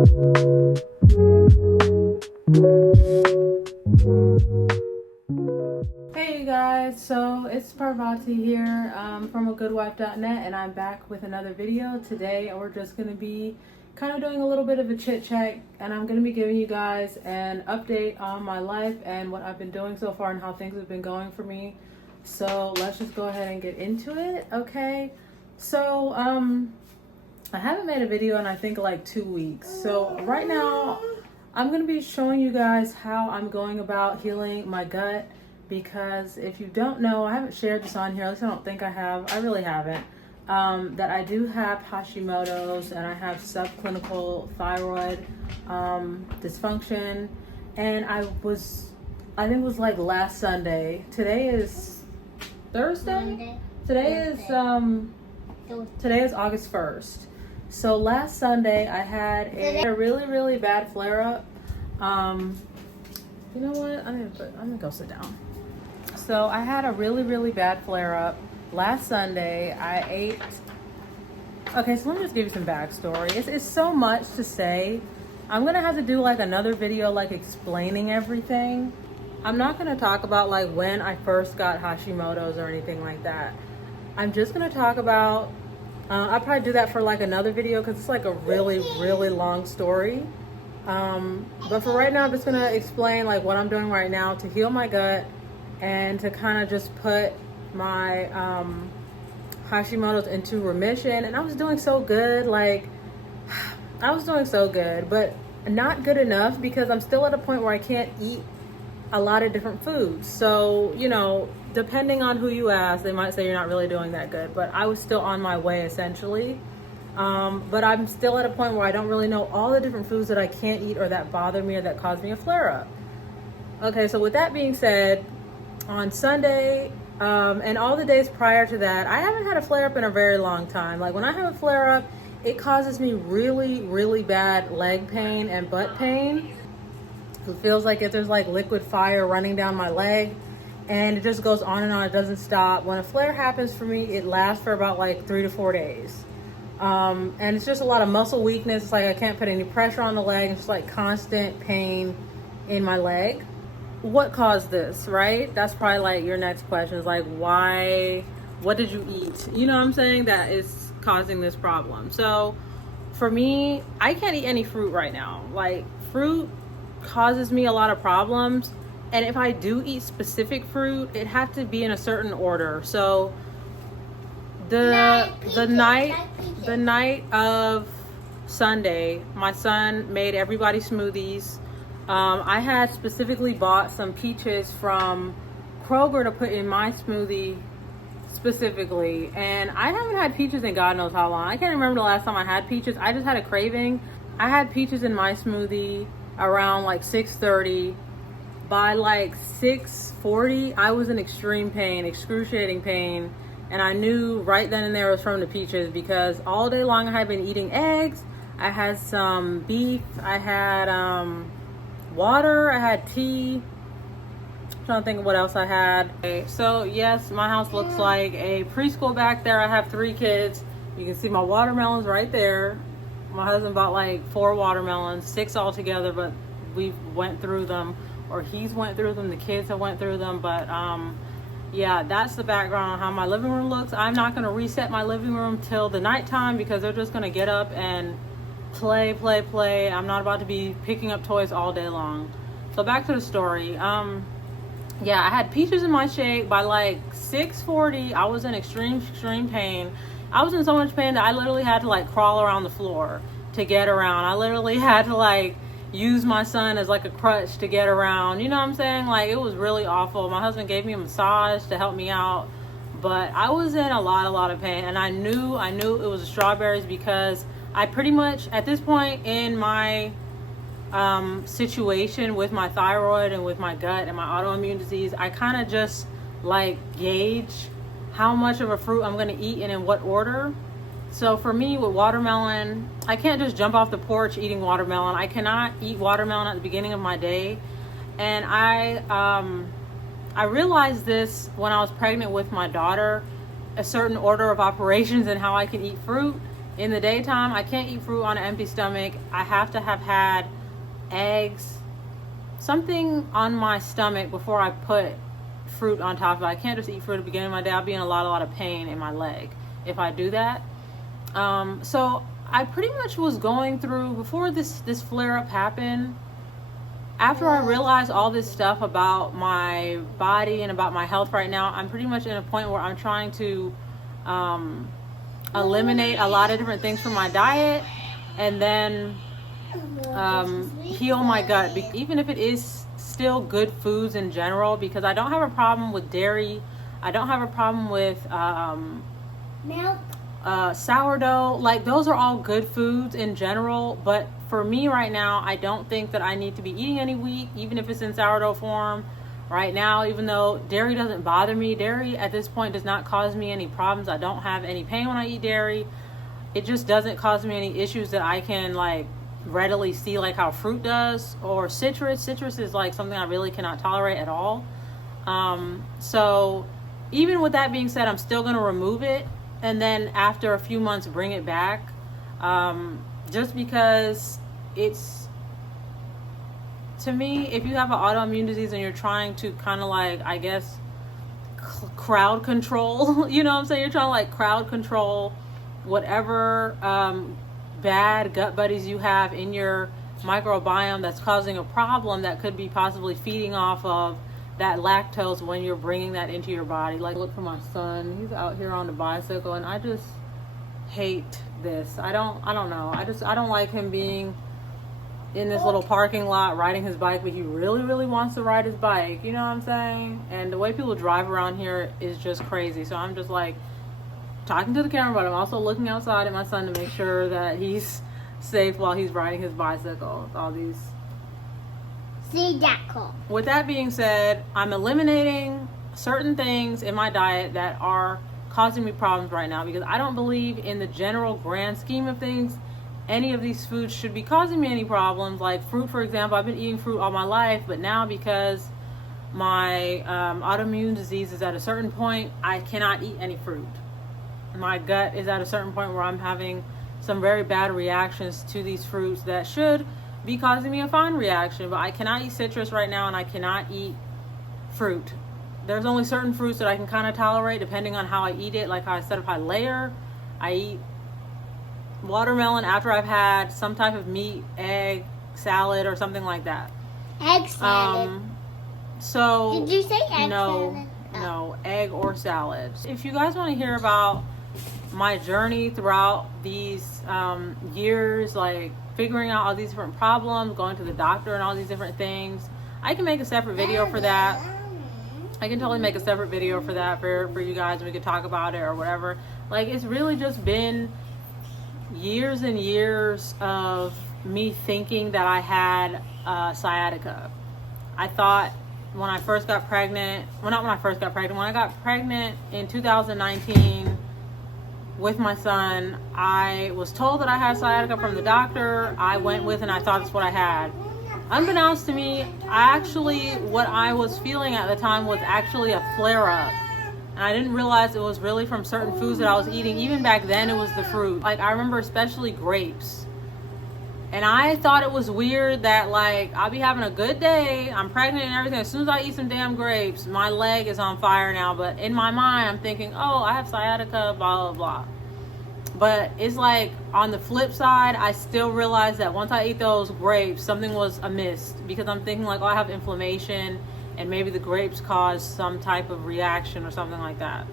Hey guys, so it's Parvati here from agoodwife.net, and I'm back with another video. Today we're just going to be kind of doing a little bit of a chit chat, and I'm going to be giving you guys an update on my life and what I've been doing so far and how things have been going for me. So let's just go ahead and get into it. Okay, so I haven't made a video in I think like 2 weeks. So right now I'm going to be showing you guys how I'm going about healing my gut, because if you don't know, I haven't shared this on here, at least I don't think I have, I really haven't, that I do have Hashimoto's and I have subclinical thyroid dysfunction. And I think it was like last Sunday. Today is Thursday? Today is August 1st. So last Sunday I had a really bad flare-up. You know what? I'm gonna go sit down. So I had a really bad flare-up last Sunday. I ate. Okay, so let me just give you some backstory. It's so much to say. I'm gonna have to do like another video like explaining everything. I'm not gonna talk about like when I first got Hashimoto's or anything like that. I'm just gonna talk about. I'll probably do that for like another video because it's like a really long story. But for right now, I'm just gonna explain like what I'm doing right now to heal my gut and to kind of just put my Hashimoto's into remission. And I was doing so good, like I was doing so good, but not good enough because I'm still at a point where I can't eat a lot of different foods. So, you know, depending on who you ask, they might say you're not really doing that good, but I was still on my way essentially. But I'm still at a point where I don't really know all the different foods that I can't eat or that bother me or that cause me a flare-up. Okay, so with that being said, on Sunday and all the days prior to that, I haven't had a flare-up in a very long time. Like when I have a flare-up, it causes me really bad leg pain and butt pain. It feels like if there's like liquid fire running down my leg, and it just goes on and on, it doesn't stop. When a flare happens for me, it lasts for about like 3 to 4 days. And it's just a lot of muscle weakness. It's like I can't put any pressure on the leg. It's like constant pain in my leg. What caused this, right? That's probably like your next question is like, why, what did you eat? You know what I'm saying? That is causing this problem. So for me, I can't eat any fruit right now. Like fruit causes me a lot of problems. And if I do eat specific fruit, it has to be in a certain order. So the night of Sunday, my son made everybody smoothies. I had specifically bought some peaches from Kroger to put in my smoothie specifically. And I haven't had peaches in God knows how long. I can't remember the last time I had peaches. I just had a craving. I had peaches in my smoothie around like 6:30. By like 6:40, I was in extreme pain, excruciating pain. And I knew right then and there it was from the peaches because all day long I had been eating eggs. I had some beef. I had water. I had tea. I'm trying to think of what else I had. Okay, so yes, my house looks like a preschool back there. I have 3 kids. You can see my watermelons right there. My husband bought like 4 watermelons, 6 altogether, but we went through them. Or he's went through them, the kids have went through them, but yeah, that's the background on how my living room looks. I'm not going to reset my living room till the nighttime because they're just going to get up and play. I'm not about to be picking up toys all day long. So back to the story. Yeah, I had peaches in my shake. By like 6:40, I was in extreme pain. I was in so much pain that I literally had to like crawl around the floor to get around. I literally had to like use my son as like a crutch to get around. You know what I'm saying? Like it was really awful. My husband gave me a massage to help me out, but I was in a lot of pain, and I knew it was the strawberries because I pretty much at this point in my situation with my thyroid and with my gut and my autoimmune disease, I kind of just like gauge how much of a fruit I'm going to eat and in what order. So for me with watermelon, I can't just jump off the porch eating watermelon. I cannot eat watermelon at the beginning of my day. And I realized this when I was pregnant with my daughter, a certain order of operations and how I can eat fruit In the daytime, I can't eat fruit on an empty stomach. I have to have had eggs, something on my stomach before I put fruit on top of it. I can't just eat fruit at the beginning of my day. I'll be in a lot of pain in my leg if I do that. So I pretty much was going through, before this flare up happened, after I realized all this stuff about my body and about my health right now, I'm pretty much in a point where I'm trying to eliminate a lot of different things from my diet, and then heal my gut, even if it is still good foods in general, because I don't have a problem with dairy. I don't have a problem with milk, sourdough. Like, those are all good foods in general, but for me right now, I don't think that I need to be eating any wheat, even if it's in sourdough form right now. Even though dairy doesn't bother me, dairy at this point does not cause me any problems. I don't have any pain when I eat dairy. It just doesn't cause me any issues that I can like readily see, like how fruit does, or citrus is like something I really cannot tolerate at all. So even with that being said, I'm still going to remove it, and then after a few months bring it back, just because it's, to me, if you have an autoimmune disease and you're trying to kind of like, I guess, crowd control, you know what I'm saying, you're trying to like crowd control whatever bad gut buddies you have in your microbiome that's causing a problem that could be possibly feeding off of that lactose when you're bringing that into your body. Like, look for my son, he's out here on the bicycle, and I just hate this. I don't know, I don't like him being in this little parking lot riding his bike, but he really wants to ride his bike, you know what I'm saying? And the way people drive around here is just crazy. So I'm just like talking to the camera, but I'm also looking outside at my son to make sure that he's safe while he's riding his bicycle with all these. See that cool. With that being said, I'm eliminating certain things in my diet that are causing me problems right now, because I don't believe in the general grand scheme of things any of these foods should be causing me any problems. Like fruit, for example, I've been eating fruit all my life, but now because my autoimmune disease is at a certain point, I cannot eat any fruit. My gut is at a certain point where I'm having some very bad reactions to these fruits that should be causing me a fine reaction, but I cannot eat citrus right now, and I cannot eat fruit. There's only certain fruits that I can kind of tolerate depending on how I eat it. Like how I said, if I layer, I eat watermelon after I've had some type of meat, egg, salad, or something like that. Egg salad. So did you say egg salad? No, egg or salad. If you guys want to hear about my journey throughout these years, like figuring out all these different problems, going to the doctor and all these different things, I can make a separate video for that. I can totally make a separate video for that for you guys, and we could talk about it or whatever. Like, it's really just been years and years of me thinking that I had sciatica. I thought when I first got pregnant, well, not when I first got pregnant, when I got pregnant in 2019 with my son, I was told that I had sciatica from the doctor. I went with and I thought that's what I had. Unbeknownst to me, what I was feeling at the time was actually a flare-up. And I didn't realize it was really from certain foods that I was eating. Even back then, it was the fruit. Like, I remember especially grapes. And I thought it was weird that, like, I'll be having a good day, I'm pregnant and everything. As soon as I eat some damn grapes, my leg is on fire now. But in my mind, I'm thinking, oh, I have sciatica, blah, blah, blah. But it's like, on the flip side, I still realized that once I ate those grapes, something was amiss. Because I'm thinking, like, oh, I have inflammation, and maybe the grapes caused some type of reaction or something like that.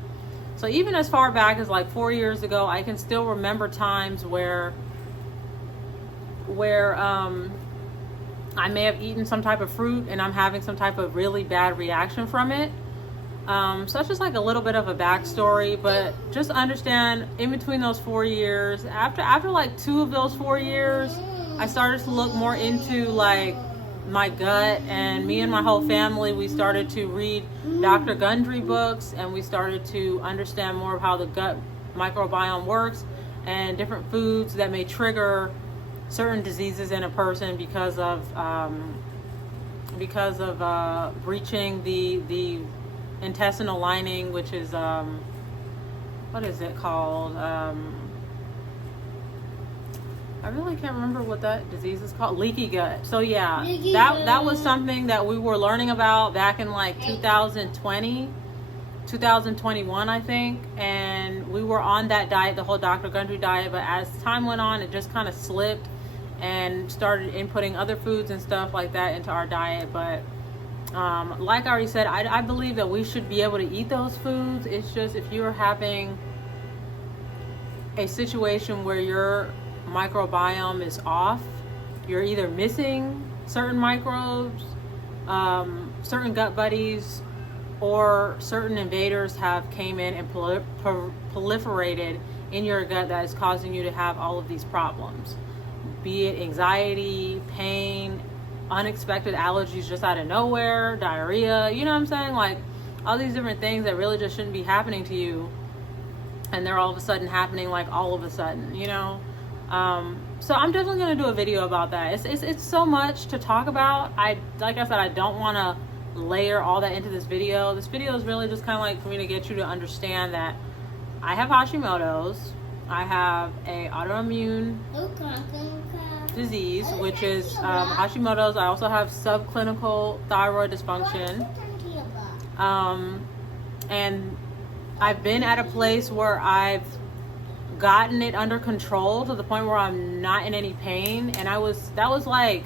So even as far back as like 4 years ago, I can still remember times where I may have eaten some type of fruit and I'm having some type of really bad reaction from it. So that's just like a little bit of a backstory, but just understand, in between those 4 years, after like 2 of those 4 years, I started to look more into like my gut, and me and my whole family, we started to read Dr. Gundry books, and we started to understand more of how the gut microbiome works and different foods that may trigger certain diseases in a person because of breaching the intestinal lining, which is what is it called? I really can't remember what that disease is called. Leaky gut. So yeah, Leaky that was gut. something that we were learning about back in like 2020, 2021, I think. And we were on that diet, the whole Dr. Gundry diet. But as time went on, it just kind of slipped and started inputting other foods and stuff like that into our diet. But like I already said, I believe that we should be able to eat those foods. It's just if you're having a situation where your microbiome is off, you're either missing certain microbes, certain gut buddies, or certain invaders have came in and proliferated in your gut that is causing you to have all of these problems, be it anxiety, pain, unexpected allergies just out of nowhere, diarrhea, you know what I'm saying? Like all these different things that really just shouldn't be happening to you, and they're all of a sudden happening like all of a sudden, you know? So I'm definitely going to do a video about that. It's so much to talk about. Like I said, I don't want to layer all that into this video. This video is really just kind of like for me to get you to understand that I have Hashimoto's. I have a autoimmune disease, which is Hashimoto's. I also have subclinical thyroid dysfunction. And I've been at a place where I've gotten it under control to the point where I'm not in any pain, and that was like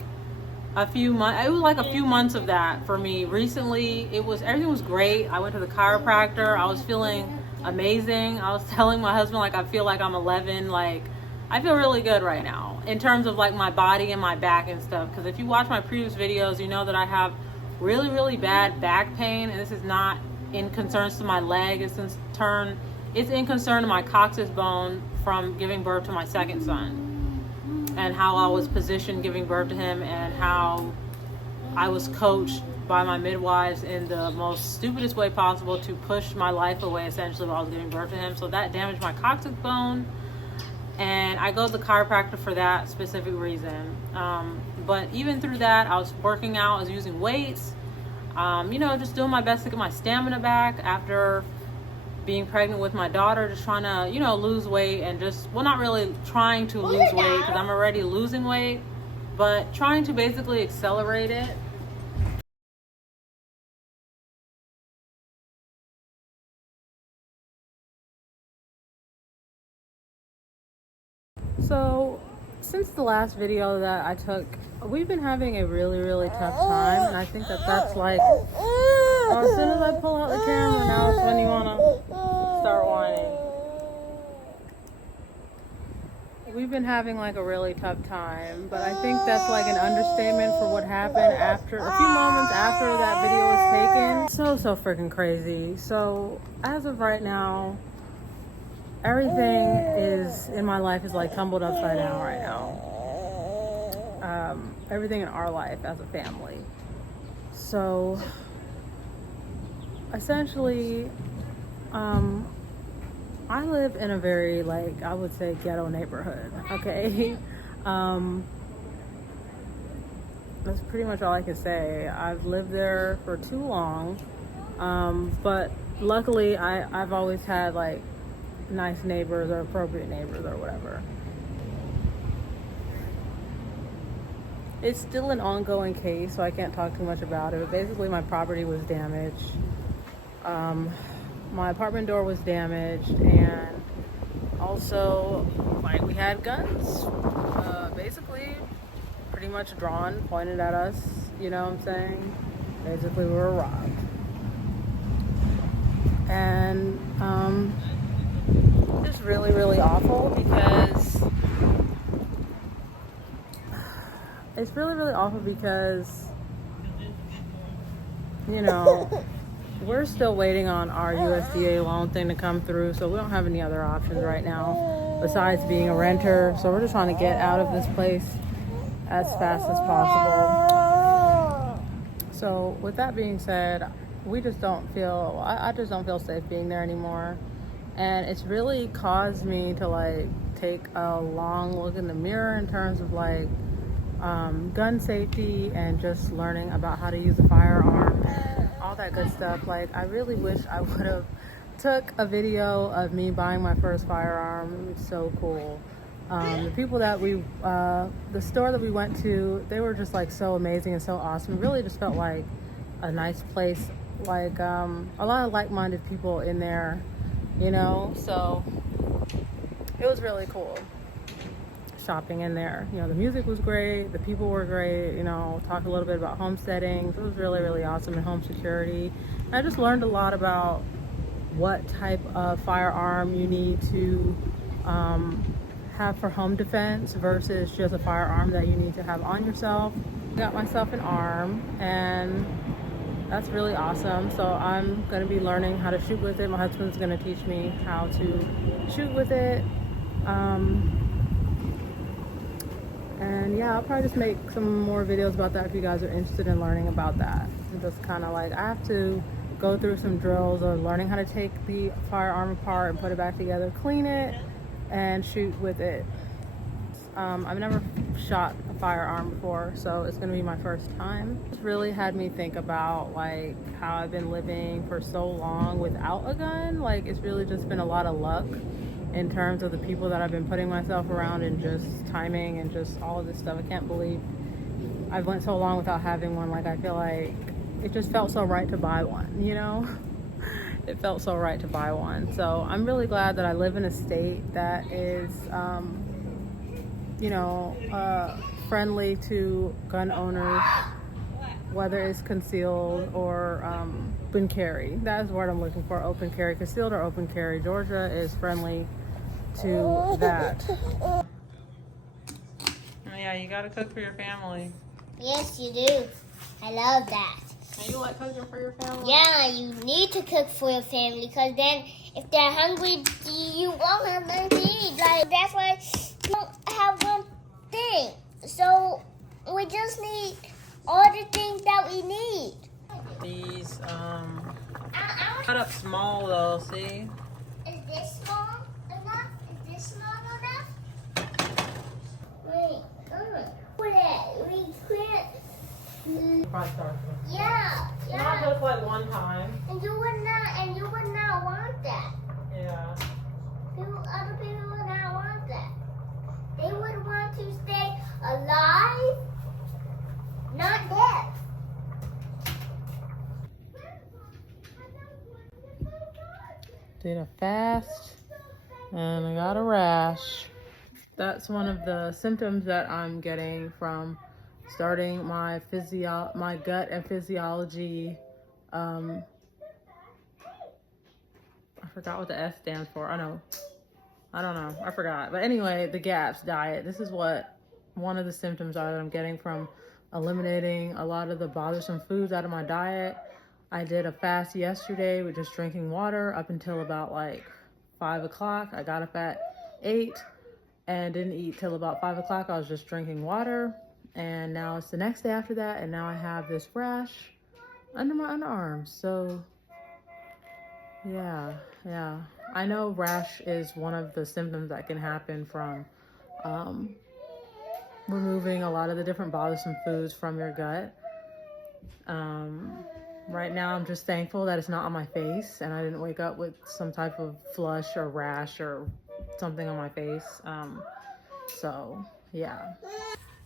a few months. It was like a few months of that for me. Recently, everything was great. I went to the chiropractor. I was feeling amazing. I was telling my husband like I feel like I'm 11. Like I feel really good right now in terms of like my body and my back and stuff. Because if you watch my previous videos, you know that I have really, really bad back pain, and this is not in concerns to my leg. It's in concern to my coccyx bone from giving birth to my second son, and how I was positioned giving birth to him, and how I was coached by my midwives in the most stupidest way possible to push my life away essentially while I was giving birth to him. So that damaged my coccyx bone, and I go to the chiropractor for that specific reason. But even through that, I was working out, I was using weights, you know, just doing my best to get my stamina back after being pregnant with my daughter, just trying to, you know, lose weight, and just, well, not really trying to lose weight because I'm already losing weight, but trying to basically accelerate it. So since the last video that I took, we've been having a really, really tough time, and I think that that's like, as soon as I pull out the camera, now it's when you want to start whining. We've been having like a really tough time, but I think that's like an understatement for what happened after, a few moments after that video was taken. So freaking crazy. So as of right now, everything is in my life is like tumbled upside down right now. Everything in our life as a family. So essentially, I live in a very, like, I would say ghetto neighborhood, okay? That's pretty much all I can say. I've lived there for too long, but luckily I've always had like nice neighbors or appropriate neighbors or whatever. It's still an ongoing case, so I can't talk too much about it, but basically my property was damaged. My apartment door was damaged, and also like we had guns basically pretty much drawn, pointed at us, you know what I'm saying? Basically we were robbed. And it's really, really awful because you know, we're still waiting on our USDA loan thing to come through, so we don't have any other options right now besides being a renter. So we're just trying to get out of this place as fast as possible. So with that being said, I just don't feel safe being there anymore. And it's really caused me to like take a long look in the mirror in terms of like gun safety and just learning about how to use a firearm and all that good stuff. Like I really wish I would have took a video of me buying my first firearm. It's so cool. The people that the store that we went to, they were just like so amazing and so awesome. It really just felt like a nice place, like a lot of like-minded people in there, you know, so it was really cool shopping in there. You know, the music was great, the people were great, you know, talk a little bit about homesteading. It was really, really awesome, and home security. I just learned a lot about what type of firearm you need to have for home defense versus just a firearm that you need to have on yourself. I got myself an arm, and that's really awesome. So I'm going to be learning how to shoot with it. My husband's going to teach me how to shoot with it. And yeah, I'll probably just make some more videos about that if you guys are interested in learning about that. And just kind of like, I have to go through some drills or learning how to take the firearm apart and put it back together, clean it, and shoot with it. I've never shot a firearm before, so it's gonna be my first time. It's really had me think about like how I've been living for so long without a gun. Like, it's really just been a lot of luck in terms of the people that I've been putting myself around, and just timing and just all of this stuff. I can't believe I've went so long without having one. Like, I feel like it just felt so right to buy one, you know? It felt so right to buy one. So I'm really glad that I live in a state that is, you know, friendly to gun owners, whether it's concealed or open carry. That is the word I'm looking for, open carry. Concealed or open carry. Georgia is friendly to that. Oh yeah, you gotta cook for your family. Yes, you do. I love that. And you like cooking for your family? Yeah, you need to cook for your family, because then if they're hungry, you won't have nothing to eat. Like, that's why you don't have one thing. So we just need all the things that we need. These cut up small though, see? Is this small enough? Is this small enough? Wait, we can't. Yeah. Not just like one time. And you would not want that. Yeah. Other people would not want that. They would want to stay alive, not dead. Did a fast and I got a rash. That's one of the symptoms that I'm getting from starting my gut and physiology. I forgot what the S stands for. I don't know. I forgot. But anyway, the GAPS diet. This is what one of the symptoms are that I'm getting from eliminating a lot of the bothersome foods out of my diet. I did a fast yesterday with just drinking water up until about like 5 o'clock. I got up at 8 and didn't eat till about 5 o'clock. I was just drinking water. And now it's the next day after that, and now I have this rash under my underarms. So yeah. I know rash is one of the symptoms that can happen from removing a lot of the different bothersome foods from your gut. Right now I'm just thankful that it's not on my face and I didn't wake up with some type of flush or rash or something on my face. So yeah.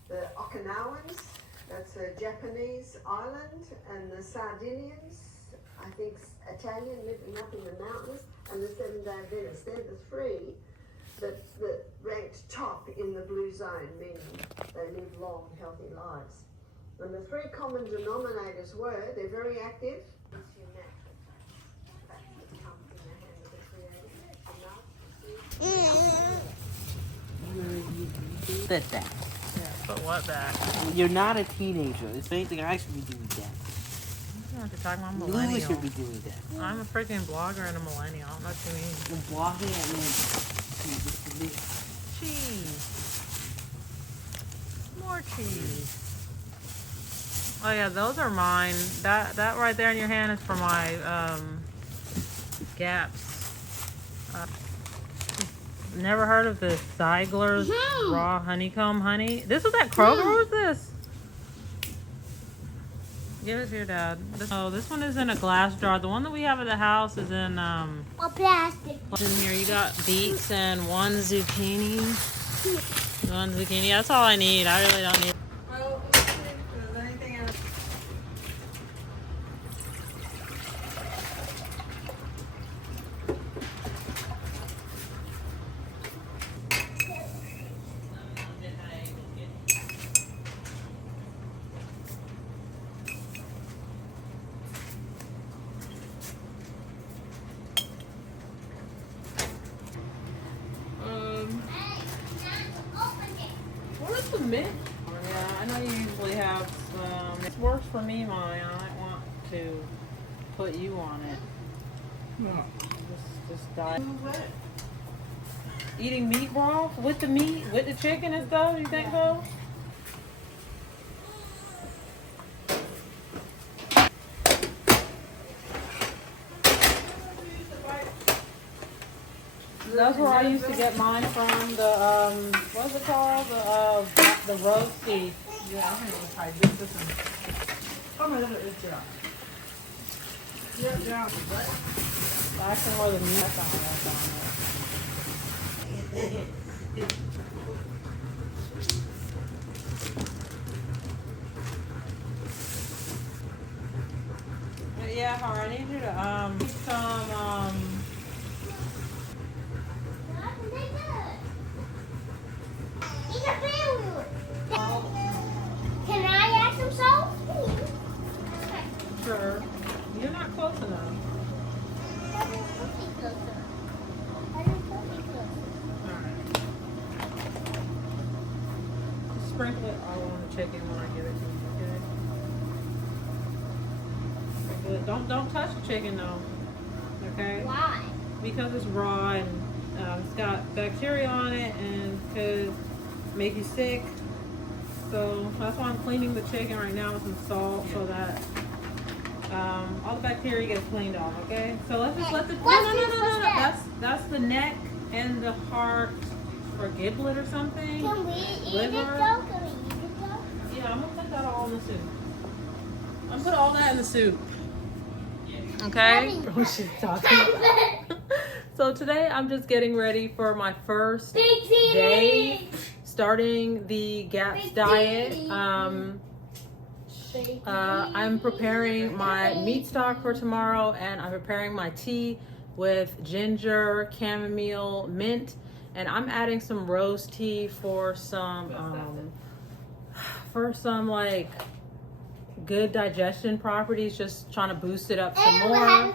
The Okinawans, that's a Japanese island, and the Sardinians, I think Italian, living up in the mountains, and the Seven-Day Adventists. They're the three that ranked top in the blue zone, meaning they live long, healthy lives. And the three common denominators were, they're very active. That back. Yeah, put what back? You're not a teenager. It's anything I should be doing that. You have to talk about Louis millennial. should be doing that. I'm a freaking blogger and a millennial. I don't know what you mean. The blogging and then Cheese. More cheese. Oh yeah, those are mine. That right there in your hand is for my GAPS. Never heard of this Ziegler's raw honeycomb honey. This was at Kroger. What was this? Give it to your dad. This one is in a glass jar. The one that we have at the house is in A plastic. in here. You got beets and one zucchini. One zucchini. That's all I need. I really don't need. Well, let's see if there's anything else. Where's the mint? Oh, yeah, I know you usually have some. It works for me, Maya. I might want to put you on it. Yeah. Just die. Eating meat broth with the meat, with the chicken and stuff. You think so? That's where I used to get mine from. The what's it called? The roasty. Yeah, I'm gonna try this one. Oh my God, it's down. Yeah, down. I can where the meat on it. But yeah, Har, I need you to get some Can I add some salt? Sure. You're not close enough. Alright. Sprinkle it all on the chicken when I give it to you, okay? Sprinkle it. Don't touch the chicken though. Okay? Why? Because it's raw and it's got bacteria on it and could make you sick. So that's why I'm cleaning the chicken right now with some salt so that all the bacteria gets cleaned off, okay? So let's just let the no. That's the neck and the heart or giblet or something. Can we eat Liver. it though? Can we eat it though? Yeah, I'm gonna put that all in the soup. I'm gonna put all that in the soup. Okay? What she's talking about. So today I'm just getting ready for my first day starting the GAPS diet. I'm preparing my meat stock for tomorrow and I'm preparing my tea with ginger, chamomile, mint, and I'm adding some rose tea for some like good digestion properties, just trying to boost it up some more.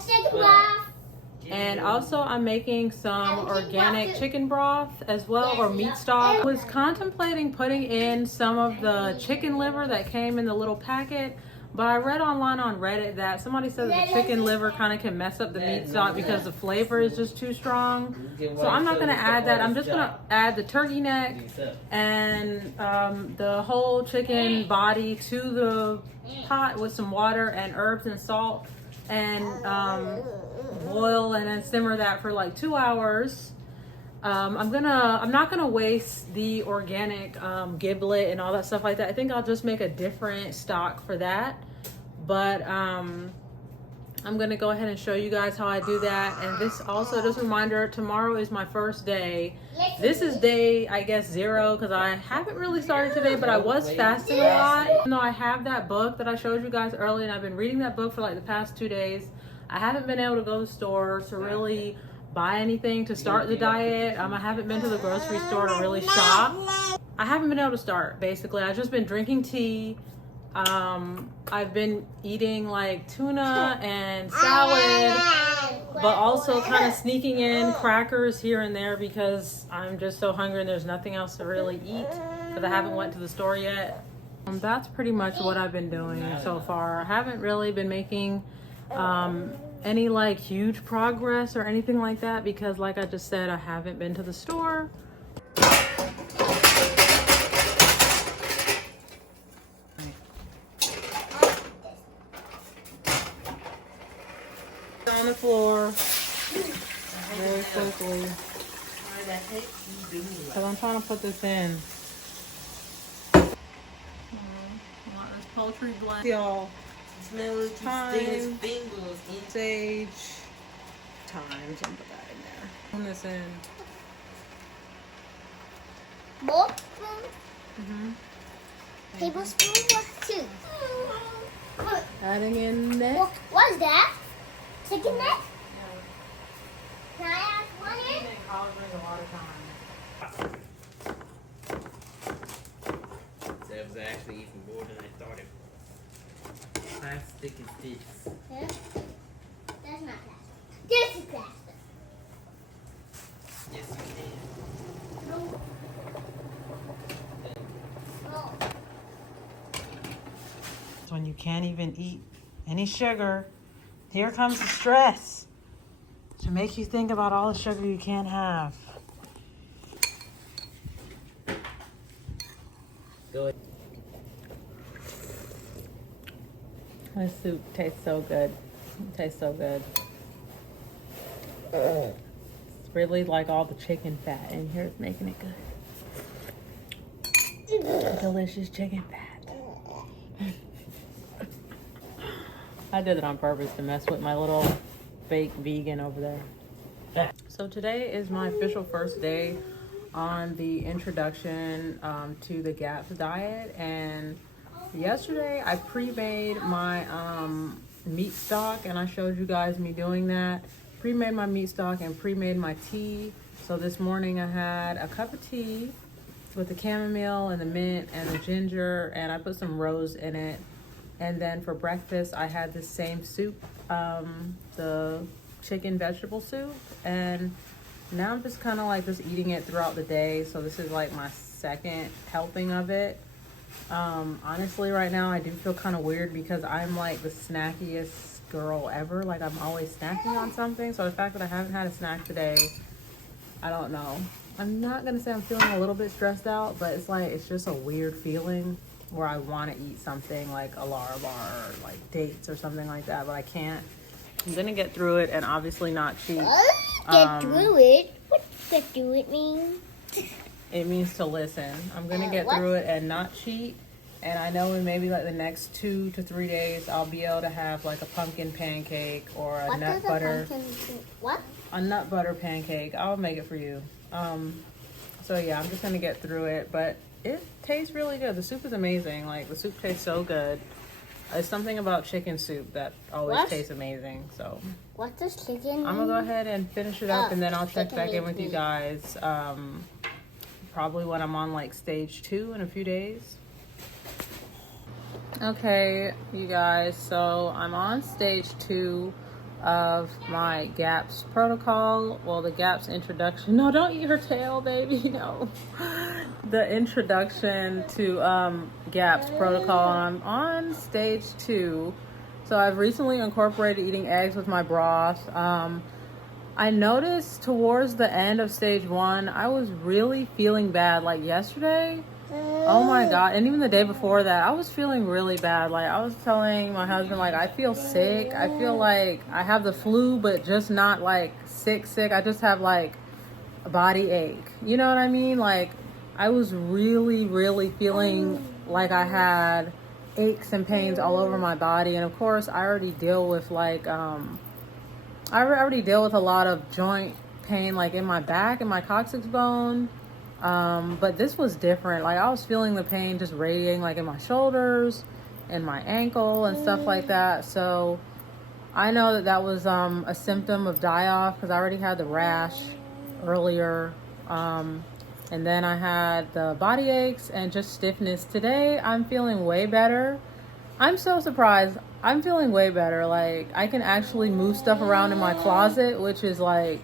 And also I'm making some organic chicken broth as well, or meat stock. I was contemplating putting in some of the chicken liver that came in the little packet, but I read online on Reddit that somebody said that the chicken liver kind of can mess up the meat stock because the flavor is just too strong. So I'm not gonna add that. I'm just gonna add the turkey neck and the whole chicken body to the pot with some water and herbs and salt, and boil and then simmer that for like 2 hours. I'm not gonna waste the organic giblet and all that stuff like that. I think I'll just make a different stock for that. But I'm gonna go ahead and show you guys how I do that. And this also, just a reminder, tomorrow is my first day. This is day, I guess, 0, because I haven't really started today, but I was fasting a lot. Even though I have that book that I showed you guys earlier, and I've been reading that book for like the past 2 days, I haven't been able to go to the store to really buy anything to start the diet. I haven't been to the grocery store to really shop. I haven't been able to start, basically. I've just been drinking tea. I've been eating like tuna and salad, but also kind of sneaking in crackers here and there because I'm just so hungry and there's nothing else to really eat because I haven't went to the store yet. That's pretty much what I've been doing so far. I haven't really been making any like huge progress or anything like that because, like I just said, I haven't been to the store. On the floor very quickly because I'm trying to put this in. I want this poultry blend. Y'all. Thyme, sage, thyme, so put that in there. Put this in. bowl spoon, Mm-hmm. tablespoon, two. Adding in neck. What's that? Chicken neck? Can I add one in? Coloring a lot of time. That was actually even more than I thought it was. Plastic is this. Yeah. That's not plastic. This is plastic. Yes, you can. No. Oh. It's when you can't even eat any sugar. Here comes the stress to make you think about all the sugar you can't have. Go ahead. This soup tastes so good. It tastes so good. It's really like all the chicken fat in here is making it good. Delicious chicken fat. I did it on purpose to mess with my little fake vegan over there. So today is my official first day on the introduction to the GAPS diet, and yesterday I pre-made my meat stock, and I showed you guys me doing that. Pre-made my meat stock and pre-made my tea. So this morning I had a cup of tea with the chamomile and the mint and the ginger, and I put some rose in it. And then for breakfast I had the same soup, the chicken vegetable soup, and now I'm just kind of like just eating it throughout the day. So this is like my second helping of it. Honestly, right now I do feel kind of weird because I'm like the snackiest girl ever. Like I'm always snacking on something. So the fact that I haven't had a snack today, I don't know. I'm not gonna say I'm feeling a little bit stressed out, but it's like, it's just a weird feeling where I want to eat something like a Lara bar or like dates or something like that, but I can't. I'm gonna get through it and obviously not cheat. Get through it? What get through it mean? It means to listen. I'm gonna get through it and not cheat. And I know in maybe like the next 2 to 3 days, I'll be able to have like a pumpkin pancake or a nut butter. What? A nut butter pancake. I'll make it for you. So yeah, I'm just gonna get through it, but it tastes really good. The soup is amazing. Like the soup tastes so good. It's something about chicken soup that always tastes amazing. So What does chicken I'm gonna go ahead and finish it up, and then I'll check chicken back in means with you meat. guys. Probably when I'm on like stage 2 in a few days. Okay, you guys, so I'm on stage 2 of my GAPS protocol. Well, the GAPS introduction. No, don't eat her tail, baby. No. The introduction to GAPS protocol. And I'm on stage 2. So I've recently incorporated eating eggs with my broth. I noticed towards the end of stage 1, I was really feeling bad. Like yesterday, oh my God. And even the day before that, I was feeling really bad. Like I was telling my husband, like, I feel sick. I feel like I have the flu, but just not like sick. I just have like a body ache. You know what I mean? Like I was really feeling like I had aches and pains all over my body. And of course I already deal with like, I already deal with a lot of joint pain, like in my back and my coccyx bone. But this was different. Like I was feeling the pain just radiating like in my shoulders and my ankle and stuff like that. So I know that that was a symptom of die-off because I already had the rash earlier. And then I had the body aches and just stiffness. Today I'm feeling way better. I'm so surprised. I'm feeling way better. Like I can actually move stuff around in my closet, which is like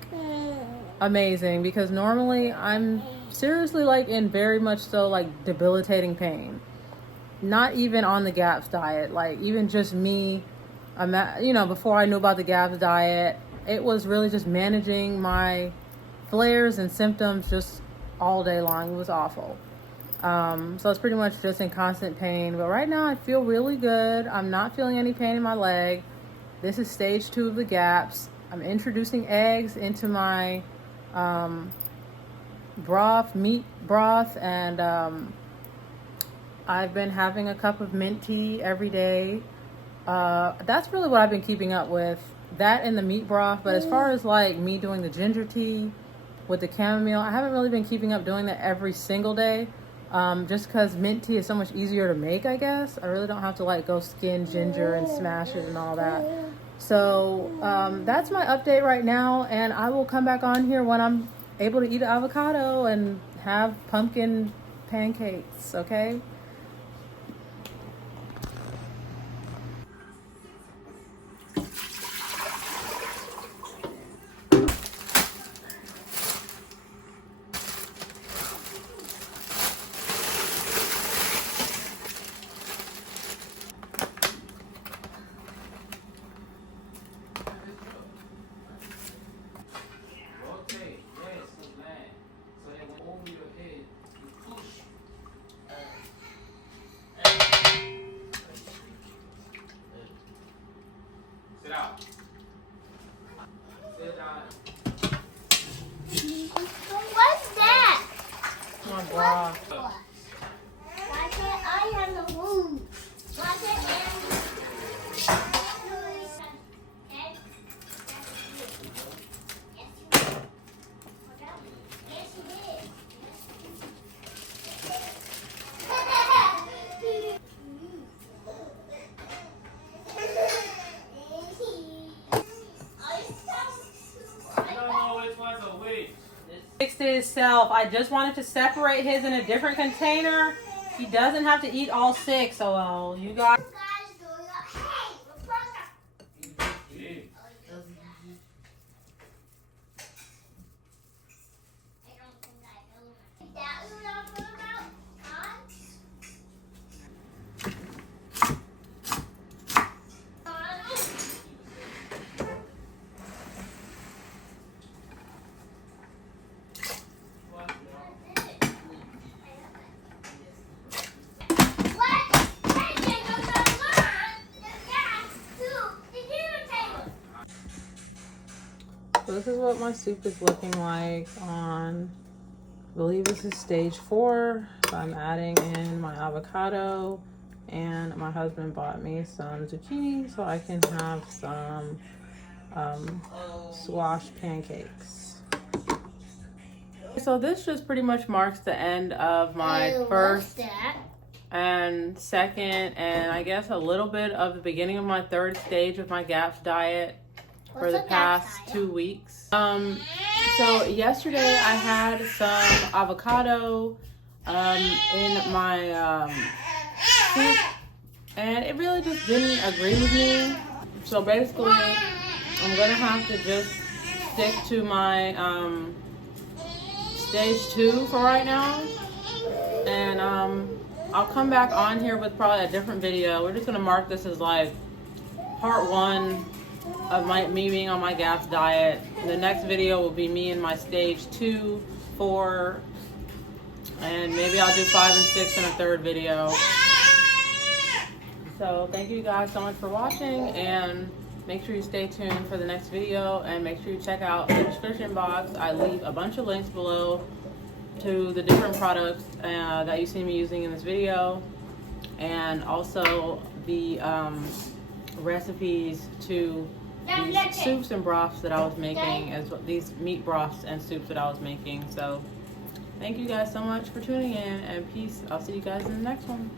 amazing because normally I'm seriously like in very much so like debilitating pain. Not even on the GAPS diet, like even just me, you know, before I knew about the GAPS diet, it was really just managing my flares and symptoms just all day long. It was awful. So it's pretty much just in constant pain, but right now I feel really good. I'm not feeling any pain in my leg. This is stage 2 of the GAPS. I'm introducing eggs into my meat broth, and I've been having a cup of mint tea every day. That's really what I've been keeping up with, that and the meat broth. But as far as like me doing the ginger tea with the chamomile. I haven't really been keeping up doing that every single day, just because mint tea is so much easier to make, I guess. I really don't have to like go skin ginger and smash it and all that. So that's my update right now, and I will come back on here when I'm able to eat an avocado and have pumpkin pancakes, okay? Rotate, yes, so glad. So that when over your head, you push. Sit out. Sit down. What's that? My bra. Why can't I have the room? Why can't I? Yes, you did. I don't know which one's a which. Fixed it himself. I just wanted to separate his in a different container. He doesn't have to eat all 6, so you guys. So this is what my soup is looking like on, I believe this is stage 4. So I'm adding in my avocado, and my husband bought me some zucchini so I can have some squash pancakes. So this just pretty much marks the end of my first and second, and I guess a little bit of the beginning of my 3rd stage of my GAPS diet for the past 2 weeks. So yesterday I had some avocado in my soup, and it really just didn't agree with me. So basically I'm gonna have to just stick to my stage 2 for right now, and I'll come back on here with probably a different video. We're just gonna mark this as like part 1 of me being on my GAPS diet. The next video will be me in my stage 2, 4, and maybe I'll do 5 and 6 in a 3rd video. So thank you guys so much for watching, and make sure you stay tuned for the next video, and make sure you check out the description box. I leave a bunch of links below to the different products that you see me using in this video, and also the recipes to these soups and broths that I was making, as well, these meat broths and soups that I was making. So thank you guys so much for tuning in, and peace. I'll see you guys in the next one.